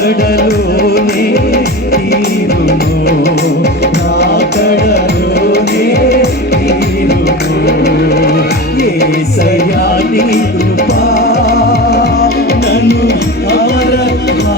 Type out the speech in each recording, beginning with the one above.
కడలోనే తీరును. నా కడలోనే తీరును. ఏ నన్ను ఆరమా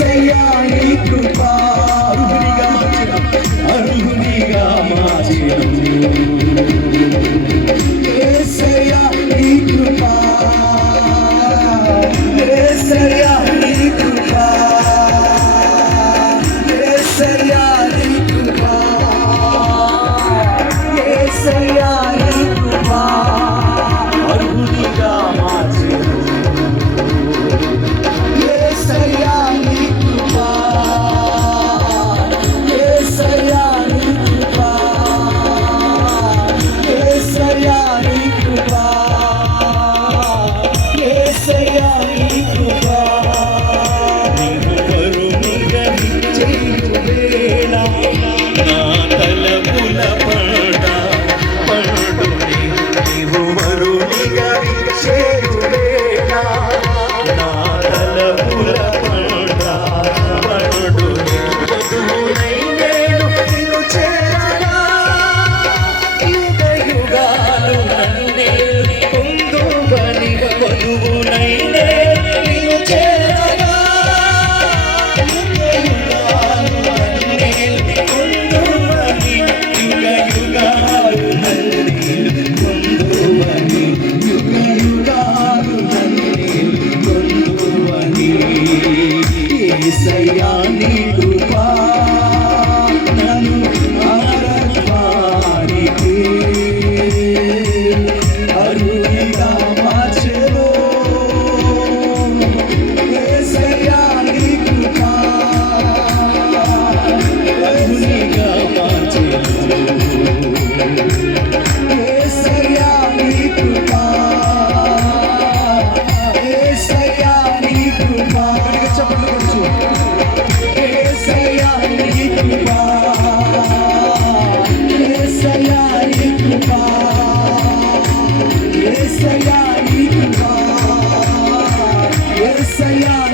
say Senhor, me culpa.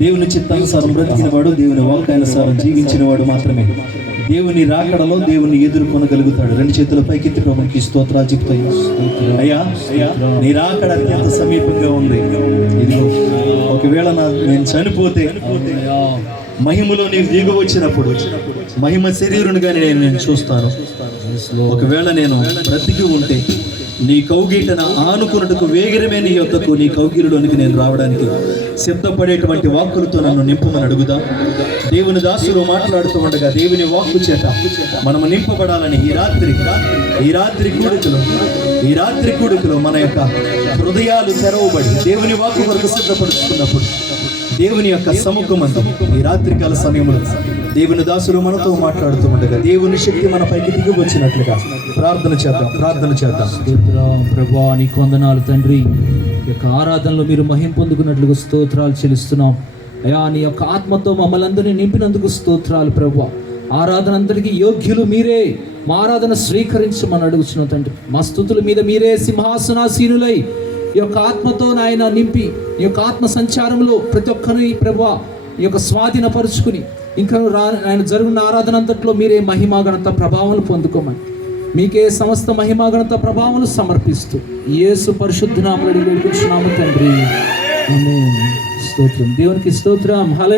దేవుని చిత్తానుసారం బ్రతికిన వాడు దేవుని వంకాయనుసారం జీవించిన వాడు మాత్రమే. దేవుని రాకడలో దేవుని ఎదుర్కొనగలుగుతాడు. రెండు చేతుల పైకి ప్రభుకి స్తోత్రాజిక్తో అయ్యా నీ రాకడ అత్యంత సమీపంగా ఉంది. ఒకవేళ నా నేను చనిపోతే మహిమలో నీకు దిగు వచ్చినప్పుడు మహిమ శరీరునిగా నేను నేను చూస్తాను. ఒకవేళ నేను బ్రతికి ఉంటే నీ కౌగిటన ఆనుకున్నట్టుకు వేగిరమే నీ యొక్కకు నీ కౌగిరిలోనికి నేను రావడానికి సిద్ధపడేటువంటి వాక్కులతో నన్ను నింపమని అడుగుదా. దేవుని దాసులు మాట్లాడుతూ ఉండగా దేవుని వాక్కు చేత మనము నింపబడాలని ఈ రాత్రి ఈ రాత్రి కూడికలో ఈ రాత్రి కూడికలో మన యొక్క హృదయాలు తెరవబడి దేవుని వాక్కు వరకు సిద్ధపరుచుకున్నప్పుడు దేవుని యొక్క సముఖమంతం ఈ రాత్రికాల సమయంలో దేవుని దాసులు మనతో మాట్లాడుతూ ఉండగా దేవుని శక్తి మన పైకి దిగి వచ్చినట్లుగా ప్రార్థన చేద్దాం ప్రార్థన చేద్దాం. ప్రభా నీకు కొందనాలు తండ్రి. యొక్క ఆరాధనలో మీరు మహిం పొందుకున్నట్లుగా స్తోత్రాలు చెల్లిస్తున్నాం. అయా నీ యొక్క ఆత్మతో మమ్మల్ని నింపినందుకు స్తోత్రాలు ప్రభు. ఆరాధన అందరికీ యోగ్యులు మీరే. మా ఆరాధన స్వీకరించమని అడుగుచున్న తండ్రి. మా స్థుతుల మీద మీరే సింహాసనాసీనులై ఈ యొక్క ఆత్మతో నాయన నింపి ఈ యొక్క ఆత్మ సంచారంలో ప్రతి ఒక్కరిని ప్రభు ఈ యొక్క స్వాధీనపరుచుకుని ఇంకా రా ఆయన జరిగిన ఆరాధన అంతట్లో మీరే మహిమాగణత ప్రభావం పొందుకోమని. మీకే సమస్త మహిమాగణత ప్రభావాలు సమర్పిస్తూ యేసు పరిశుద్ధ నామలు వేడుకుంటున్నాము తండ్రి. స్తోత్రం. దేవునికి స్తోత్రం. హలే